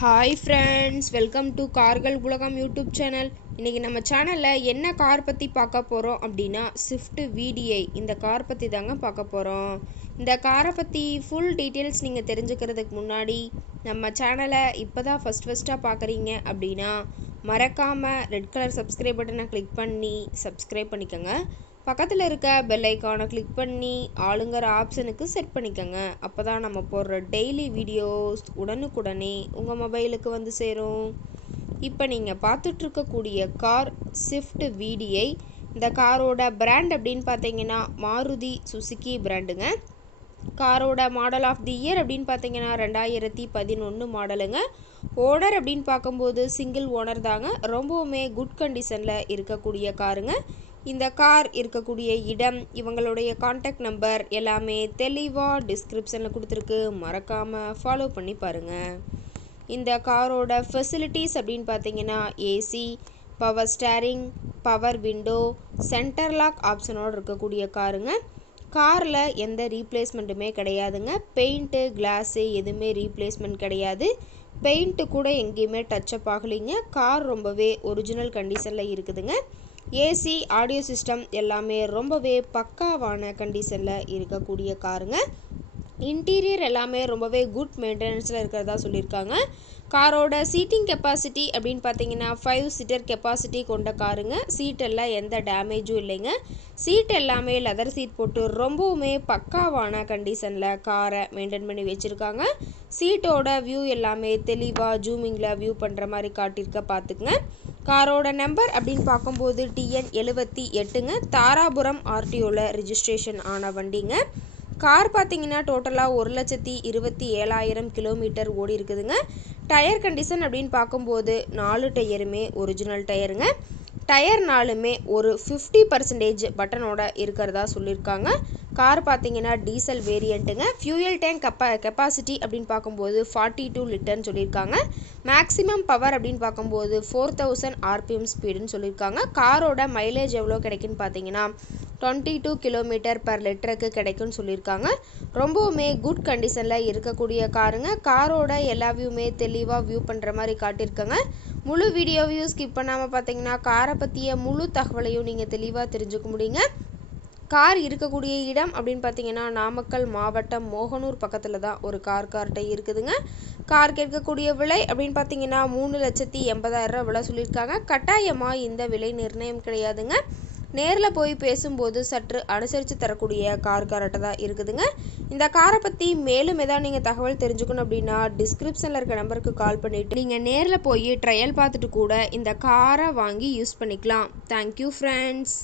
Hi friends, welcome to கார்கள் உலகம் YouTube channel. இன்றைக்கி நம்ம சேனலில் என்ன கார் பற்றி பார்க்க போகிறோம் அப்படின்னா ஸ்விஃப்ட் VDI இந்த கார் பற்றி தாங்க பார்க்க போகிறோம். இந்த காரை பற்றி ஃபுல் டீட்டெயில்ஸ் நீங்கள் தெரிஞ்சுக்கிறதுக்கு முன்னாடி நம்ம சேனலை இப்போ தான் ஃபஸ்ட்டாக பார்க்குறீங்க அப்படின்னா மறக்காமல் ரெட் கலர் சப்ஸ்கிரைப் பட்டனை கிளிக் பண்ணி சப்ஸ்கிரைப் பண்ணிக்கோங்க. பக்கத்தில் இருக்க பெல் ஐக்கானை கிளிக் பண்ணி ஆளுங்கிற ஆப்ஷனுக்கு செட் பண்ணிக்கோங்க. அப்போ தான் நம்ம போடுற டெய்லி வீடியோஸ் உடனுக்குடனே உங்கள் மொபைலுக்கு வந்து சேரும். இப்போ நீங்கள் பார்த்துட்ருக்கக்கூடிய கார் ஸ்விஃப்ட் VDI. இந்த காரோட பிராண்ட் அப்படின்னு பார்த்தீங்கன்னா மாருதி சுசுகி பிராண்டுங்க. காரோட மாடல் ஆஃப் தி இயர் அப்படின்னு பார்த்தீங்கன்னா 2011 மாடலுங்க. ஓனர் அப்படின்னு பார்க்கும்போது சிங்கிள் ஓனர் தாங்க. ரொம்பவுமே குட் கண்டிஷனில் இருக்கக்கூடிய காருங்க. இந்த கார் இருக்கக்கூடிய இடம், இவங்களுடைய காண்டாக்ட் நம்பர் எல்லாமே தெளிவாக டிஸ்கிரிப்ஷனில் கொடுத்துருக்கு. மறக்காமல் ஃபாலோ பண்ணி பாருங்கள். இந்த காரோட ஃபெசிலிட்டிஸ் அப்படின்னு பார்த்தீங்கன்னா AC, power steering, power window, centre lock ஆப்ஷனோடு இருக்கக்கூடிய காருங்க. காரில் எந்த ரீப்ளேஸ்மெண்ட்டுமே கிடையாதுங்க. பெயிண்ட்டு, கிளாஸு எதுவுமே ரீப்ளேஸ்மெண்ட் கிடையாது. பெயிண்ட்டு கூட எங்கேயுமே டச்சப் ஆகலைங்க. கார் ரொம்பவே ஒரிஜினல் கண்டிஷனில் இருக்குதுங்க. ஏசி, ஆடியோ சிஸ்டம் எல்லாமே ரொம்பவே பக்காவான கண்டிஷனில் இருக்கக்கூடிய காருங்க. இன்டீரியர் எல்லாமே ரொம்பவே குட் மெயின்டெனன்ஸில் இருக்கிறதா சொல்லியிருக்காங்க. காரோட சீட்டிங் கெப்பாசிட்டி அப்படின்னு பார்த்தீங்கன்னா 5 சீட்டர் கெப்பாசிட்டி கொண்ட காருங்க. சீட்டெல்லாம் எந்த டேமேஜும் இல்லைங்க. சீட் எல்லாமே லெதர் சீட் போட்டு ரொம்பவுமே பக்காவான கண்டிஷனில் காரை மெயின்டைன் பண்ணி வச்சுருக்காங்க. சீட்டோட வியூ எல்லாமே தெளிவாக ஜூமிங்கில் வியூ பண்ணுற மாதிரி காட்டியிருக்க பார்த்துக்குங்க. காரோட நம்பர் அப்படின்னு பார்க்கும்போது TN 78ங்க. தாராபுரம் RTOவில் ரிஜிஸ்ட்ரேஷன் ஆன வண்டிங்க. கார் பார்த்தீங்கன்னா டோட்டலாக 1,27,000 கிலோமீட்டர் ஓடி இருக்குதுங்க. டயர் கண்டிஷன் அப்படின்னு பார்க்கும்போது 4 டயருமே ஒரிஜினல் டயருங்க. டயர் 4மே ஒரு 50% பட்டனோட இருக்கிறதா சொல்லியிருக்காங்க. கார் பார்த்தீங்கன்னா டீசல் வேரியண்ட்டுங்க. ஃபியூயல் டேங்க் கெப்பாசிட்டி அப்படின்னு பார்க்கும்போது 42 லிட்டர்னு சொல்லியிருக்காங்க. மேக்ஸிமம் பவர் அப்படின்னு பார்க்கும்போது 4000 RPM ஸ்பீடுன்னு சொல்லியிருக்காங்க. காரோட மைலேஜ் எவ்வளோ கிடைக்குன்னு பார்த்தீங்கன்னா 22 கிலோமீட்டர் பர் லிட்டருக்கு கிடைக்கும்னு சொல்லியிருக்காங்க. ரொம்பவுமே குட் கண்டிஷனில் இருக்கக்கூடிய காருங்க. காரோட எல்லா வியூமே தெளிவாக வியூ பண்ணுற மாதிரி காட்டியிருக்காங்க. முழு வீடியோவையும் ஸ்கிப் பண்ணாமல் பார்த்தீங்கன்னா காரை பற்றிய முழு தகவலையும் நீங்கள் தெளிவாக தெரிஞ்சுக்க முடியுங்க. கார் இருக்கக்கூடிய இடம் அப்படின்னு பார்த்தீங்கன்னா நாமக்கல் மாவட்டம் மோகனூர் பக்கத்தில் தான் ஒரு கார்ட்டை இருக்குதுங்க. கார் கேட்கக்கூடிய விலை அப்படின்னு பார்த்தீங்கன்னா 3,80,000 விலை சொல்லியிருக்காங்க. கட்டாயமாக இந்த விலை நிர்ணயம் கிடையாதுங்க. நேரில் போய் பேசும்போது சற்று அனுசரித்து தரக்கூடிய கார்ட்ட தான் இருக்குதுங்க. இந்த காரை பற்றி மேலும் ஏதாவது நீங்கள் தகவல் தெரிஞ்சுக்கணும் அப்படின்னா டிஸ்கிரிப்ஷனில் இருக்க நம்பருக்கு கால் பண்ணிவிட்டு நீங்கள் நேரில் போய் ட்ரையல் பார்த்துட்டு கூட இந்த காரை வாங்கி யூஸ் பண்ணிக்கலாம். Thank you friends.